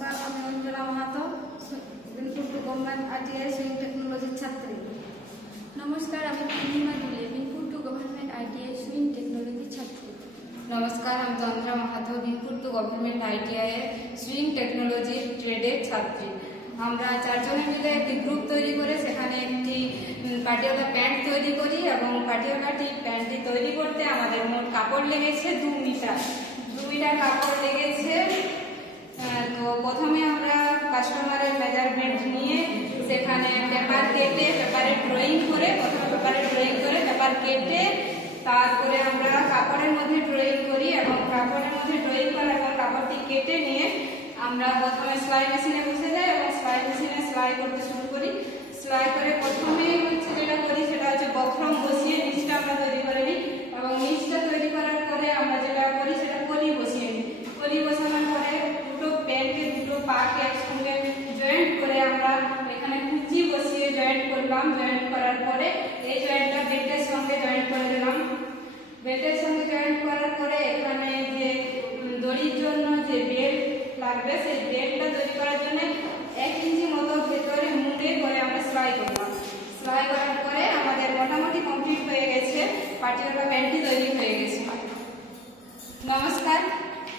নমস্কার, আমি Anjana Mahato, Binpur government ITI swing টেকনোলজির ছাত্রী। নমস্কার, আমি পূর্ণিমা দুলে, বিনপুর গভর্নমেন্ট ITI সুইং টেকনোলজির ছাত্রী। নমস্কার, আমি Tandra Mahato, Binpur government ITI sewing technology ট্রেডের ছাত্রী। আমরা চারজনে মিলে একটি গ্রুপ তৈরি করে সেখানে একটি পাটিয়ালা প্যান্ট তৈরি করি এবং পাটিয়ালাটি প্যান্টটি তৈরি করতে আমাদের মোট কাপড় লেগেছে 2 মিটার কাপড় লেগেছে। তো প্রথমে আমরা কাস্টমারের মেজারমেন্ট নিয়ে সেখানে পেপার কেটে পেপারে ড্রয়িং করে পেপার কেটে তারপরে আমরা কাপড়ের মধ্যে ড্রয়িং করি এবং কাপড়ের মধ্যে ড্রয়িং করার পর কাপড়টি কেটে নিয়ে আমরা প্রথমে সেলাই মেশিনে বসে যাই এবং সেলাই মেশিনে সেলাই করতে শুরু করি। সেলাই করে প্রথমেই যেটা করি সেটা হচ্ছে বক্রম বসিয়ে নিচটা আমরা তৈরি করে নিই এবং নিচটা তৈরি করার পরে আমরা যেটা করি সেটা কলি বসিয়ে নিই। কলি বসানোর পরে দুটো প্যান্টকে দুটো পাকে একসঙ্গে জয়েন্ট করে আমরা এখানে কুচি বসিয়ে জয়েন্ট করলাম। জয়েন্ট করার পরে এই জয়েন্টটা বেল্টের সঙ্গে জয়েন্ট করে দিলাম। বেল্টের সঙ্গে জয়েন্ট করার পরে এখানে যে দড়ির জন্য যে বেল্ট লাগবে সেই বেল্টটা তৈরি করার জন্য 1 ইঞ্চি মতো ভেতরে মুড়ে করে আমরা সেলাই করলাম। সেলাই করার পরে আমাদের মোটামুটি কমপ্লিট হয়ে গেছে পাটিয়ালা প্যান্ট